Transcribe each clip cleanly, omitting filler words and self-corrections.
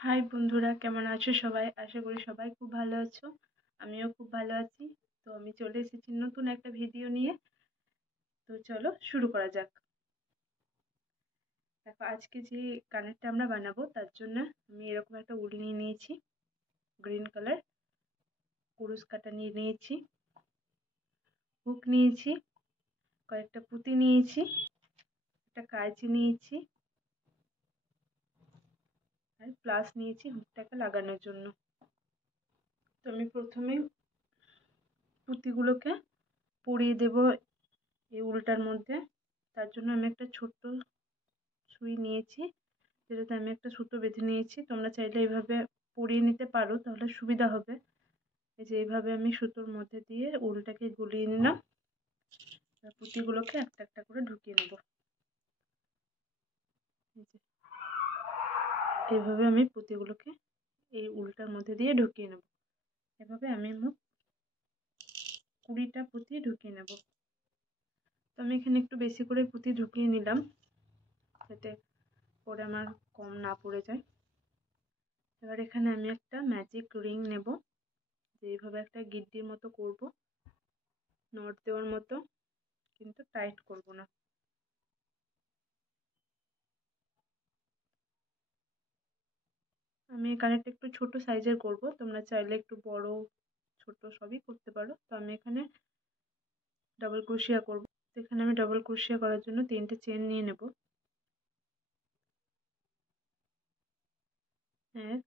High বন্ধুরা, কেমন আছো সবাই? আশা করি সবাই খুব ভালো আছো। আমিও খুব ভালো আছি। তো আমি চলে এসেছি নতুন একটা ভিডিও নিয়ে। তো চলো শুরু করা যাক। দেখো, আজকে যে কানেরটা আমরা বানাবো তার জন্য আমি এরকম একটা উল নিয়ে নিয়েছি, গ্রিন কালার। কুরুশ কাটা নিয়ে নিয়েছি, হুক নিয়েছি, কয়েকটা পুঁতি নিয়েছি, একটা কাঁচি নিয়েছি, আর প্লাস নিয়েছি হুকটাকে লাগানোর জন্য। তো আমি প্রথমে পুঁতিগুলোকে পরিয়ে দেব এই উলটার মধ্যে। তার জন্য আমি একটা ছোট্ট সুই নিয়েছি, যেটাতে আমি একটা সুতো বেঁধে নিয়েছি। তোমরা চাইলে এইভাবে পরিয়ে নিতে পারো, তাহলে সুবিধা হবে। এই যে এইভাবে আমি সুতোর মধ্যে দিয়ে উলটাকে গুলিয়ে নিলাম। পুঁতিগুলোকে একটা একটা করে ঢুকিয়ে নেব। এইভাবে আমি পুঁতিগুলোকে এই উলটার মধ্যে দিয়ে ঢুকিয়ে নেব। এভাবে আমি মোট 20টা পুঁতি ঢুকিয়ে নেব। তো আমি এখানে একটু বেশি করে পুঁতি ঢুকিয়ে নিলাম, যাতে পরে আমার কম না পড়ে যায়। এবার এখানে আমি একটা ম্যাজিক রিং নেব। এইভাবে একটা গিড্ডির মতো করব, নট দেওয়ার মতো, কিন্তু টাইট করব না। আমি এই কানেরটা একটু ছোট সাইজের করব, তোমরা চাইলে একটু বড় ছোট সবই করতে পারো। তো আমি এখানে ডাবল ক্রোশিয়া করব। তো এখানে আমি ডাবল ক্রোশিয়া করার জন্য 3টে চেন নিয়ে নেব। 1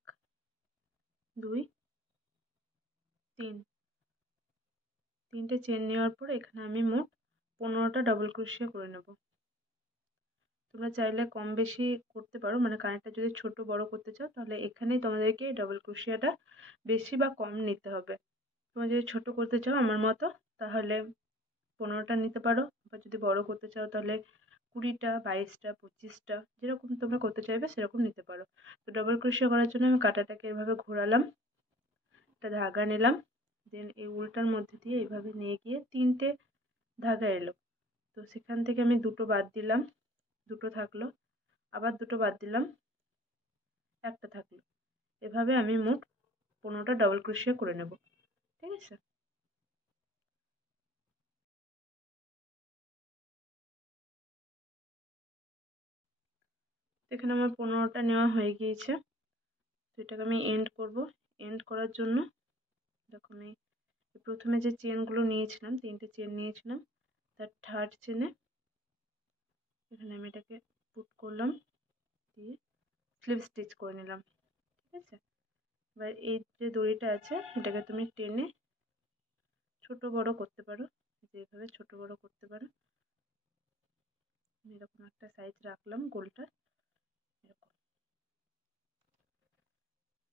2 3। 3টে চেন নেওয়ার পর এখানে আমি মোট 15টা ডাবল ক্রোশিয়া করে নেব। তোমরা চাইলে কম বেশি করতে পারো, মানে কানেরটা যদি ছোট বড় করতে চাও তাহলে এখানেই তোমাদেরকে ডাবল ক্রোশিয়াটা বেশি বা কম নিতে হবে। তোমরা যদি ছোট করতে চাও আমার মতো, তাহলে 15টা নিতে পারো। বা যদি বড় করতে চাও তাহলে 20টা, 22টা, 25টা, যেরকম তোমরা করতে চাইবে সেরকম নিতে পারো। তো ডাবল ক্রোশিয়া করার জন্য আমি কাঁটাটাকে এভাবে ঘোরালাম, একটা ধাগা নিলাম, দেন এই উলটার মধ্যে দিয়ে এইভাবে নিয়ে গিয়ে 3টে ধাগা এলো। তো সেখান থেকে আমি 2টো বাদ দিলাম, 2টো থাকলো, আবার 2টো বাদ দিলাম, একটা থাকলো। এভাবে আমি মোট 15টা ডাবল ক্রোশিয়া করে নেব। ঠিক আছে? এখানে আমার 15টা নেওয়া হয়ে গিয়েছে। তো এটাকে আমি এন্ড করব। এন্ড করার জন্য দেখো, আমি প্রথমে যে চেনগুলো নিয়েছিলাম, 3টে চেন নিয়েছিলাম, তার থার্ড চেনে এখানে আমি এটাকে পুট করলাম, দিয়ে স্লিপ স্টিচ করে নিলাম। ঠিক আছে? এবার এই যে দড়িটা আছে এটাকে তুমি টেনে ছোট বড় করতে পারো, যেভাবে ছোট বড় করতে পারো। এরকম একটা সাইজ রাখলাম গোলটা। এরকম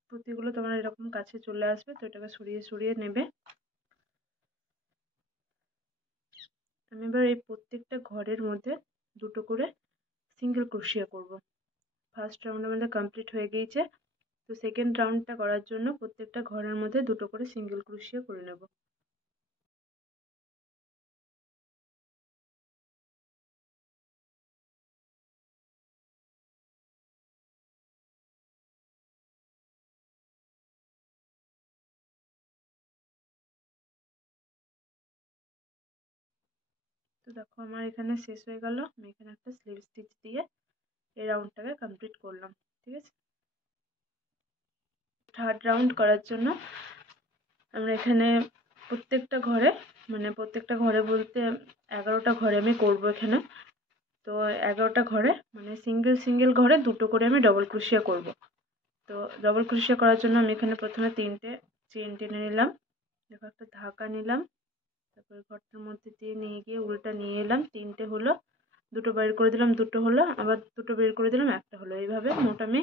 পুঁতিগুলো তোমার এরকম কাছে চলে আসবে, তো এটাকে সরিয়ে সরিয়ে নেবে। আমি এবার এই প্রত্যেকটা ঘরের মধ্যে 2টো করে সিঙ্গেল ক্রোশিয়া করব। ফার্স্ট রাউন্ড আমাদের কমপ্লিট হয়ে গিয়েছে। তো সেকেন্ড রাউন্ডটা করার জন্য প্রত্যেকটা ঘরের মধ্যে 2টো করে সিঙ্গেল ক্রোশিয়া করে নেব। তো দেখো, আমার এখানে শেষ হয়ে গেল। আমি এখানে একটা স্লিপ স্টিচ দিয়ে এই রাউন্ডটাকে কমপ্লিট করলাম। ঠিক আছে? থার্ড রাউন্ড করার জন্য আমরা এখানে প্রত্যেকটা ঘরে, মানে প্রত্যেকটা ঘরে বলতে 11টা ঘরে আমি করব এখানে। তো 11টা ঘরে মানে সিঙ্গেল সিঙ্গেল ঘরে 2টো করে আমি ডবল ক্রোশিয়া করব। তো ডবল ক্রোশিয়া করার জন্য আমি এখানে প্রথমে 3টে চেন টেনে নিলাম, দেখো একটা ধাক্কা নিলাম, তারপরে ঘরটার মধ্যে দিয়ে নিয়ে গিয়ে উল্টা নিয়ে এলাম, 3টে হলো, 2টো বের করে দিলাম, 2টো হলো, আবার 2টো বের করে দিলাম, একটা হলো। এইভাবে মোট আমি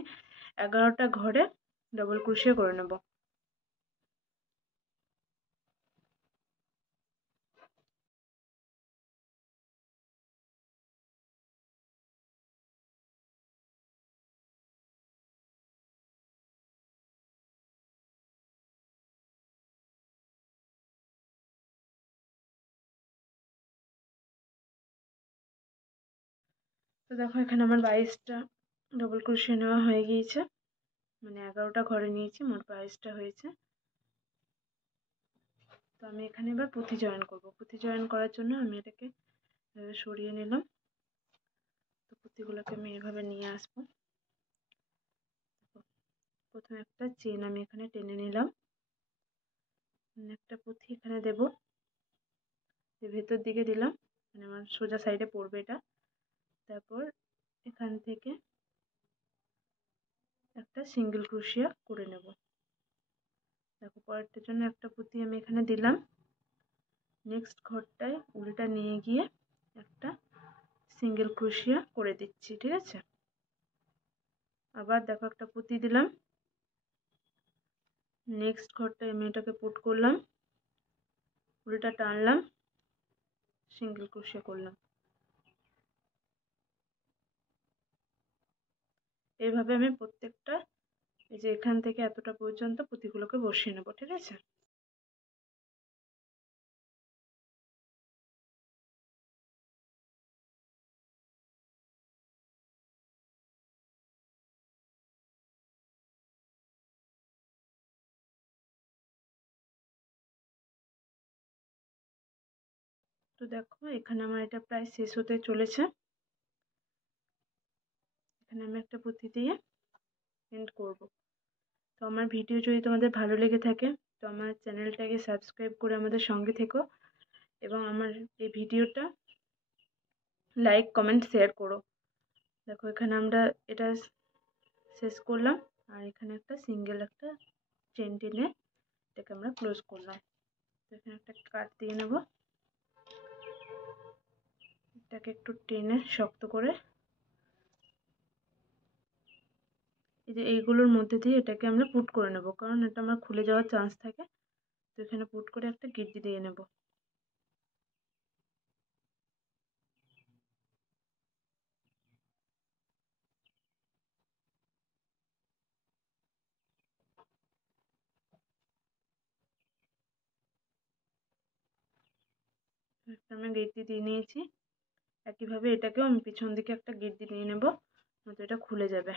11টা ঘরে ডবল ক্রোশিয়া করে নেব। তো দেখো, এখানে আমার 22টা ডবল ক্রোশিয়া নেওয়া হয়ে গিয়েছে। মানে 11টা ঘরে নিয়েছি, মোট 22টা হয়েছে। তো আমি এখানে এবার পুঁথি জয়েন করব। পুঁথি জয়েন করার জন্য আমি এটাকে সরিয়ে নিলাম। তো পুঁথিগুলোকে আমি এভাবে নিয়ে আসবো। প্রথমে একটা চেন আমি এখানে টেনে নিলাম, একটা পুঁথি এখানে দেব, ভেতর দিকে দিলাম, মানে আমার সোজা সাইডে পড়বে এটা। তারপর এখান থেকে একটা সিঙ্গেল ক্রোশিয়া করে নেব। দেখো পরেরটার জন্য একটা পুঁথি আমি এখানে দিলাম, নেক্সট ঘরটায় উল্টা নিয়ে গিয়ে একটা সিঙ্গেল ক্রোশিয়া করে দিচ্ছি, ঠিক আছে। আবার দেখো একটা পুঁতি দিলাম, নেক্সট ঘরটায় আমি এটাকে পুট করলাম, উল্টা টানলাম, সিঙ্গেল ক্রোশিয়া করলাম। এইভাবে আমি প্রত্যেকটা, এই যে এখান থেকে এতটা পর্যন্ত পুঁতিগুলোকে বসিয়ে নেব, ঠিক আছে। তো দেখো এখানে আমার এটা প্রায় শেষ হতে চলেছে। এখানে আমি একটা পুঁতি দিয়ে এন্ড করব। তো আমার ভিডিও যদি তোমাদের ভালো লেগে থাকে তো আমার চ্যানেলটাকে সাবস্ক্রাইব করে আমাদের সঙ্গে থেকো, এবং আমার এই ভিডিওটা লাইক কমেন্ট শেয়ার করো। দেখো এখানে আমরা এটা শেষ করলাম, আর এখানে একটা সিঙ্গেল একটা চেন টেনে এটাকে আমরা ক্লোজ করলাম। তো এখানে একটা কাট দিয়ে নেব, এটাকে একটু টেনে শক্ত করে এই যে এইগুলোর মধ্যে দিয়ে এটাকে আমরা পুট করে নেব, কারণ এটা আমার খুলে যাওয়ার চান্স থাকে। তো এখানে পুট করে একটা গিঁটি দিয়ে নেব। একটা আমি গিঁটি দিয়ে নিয়েছি, একইভাবে এটাকেও আমি পিছন দিকে একটা গিঁটি দিয়ে নেব, নয়তো এটা খুলে যাবে।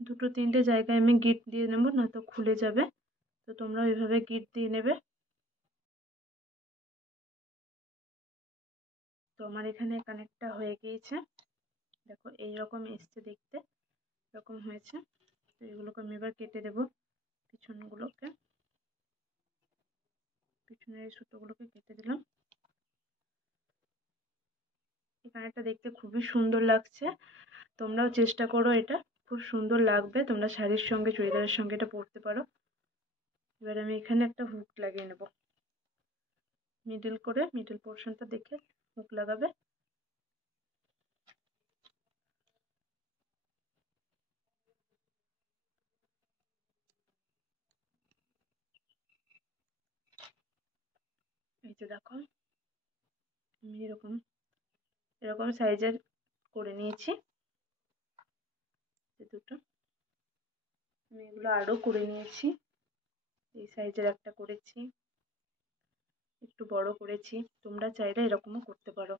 দুটো তিনটে জায়গায় আমি গিঁট দিয়ে নেব, নয়তো খুলে যাবে। তো তোমরা ওইভাবে গিঁট দিয়ে নেবে। তো আমার এখানে কানেক্টটা হয়ে গিয়েছে, দেখো এইরকম এসছে দেখতে, এরকম হয়েছে। তো এগুলোকে আমি এবার কেটে দেবো, পিছনগুলোকে, পিছনের এই সুতোগুলোকে কেটে দিলাম। এই কানেরটা দেখতে খুবই সুন্দর লাগছে, তোমরাও চেষ্টা করো, এটা খুব সুন্দর লাগবে, তোমরা শাড়ির সঙ্গে চুড়িদারের সঙ্গে এটা পরতে পারো। এবার আমি এখানে একটা হুক লাগিয়ে নেব, মিডল করে মিডল পোর্শনটা দেখে হুক লাগাবে। এই যে দেখো আমি এরকম এরকম সাইজের করে নিয়েছি দুটো। আমি এগুলো আরও করে নিয়েছি, এই সাইজের একটা করেছি, একটু বড় করেছি, তোমরা চাইলে এরকমও করতে পারো।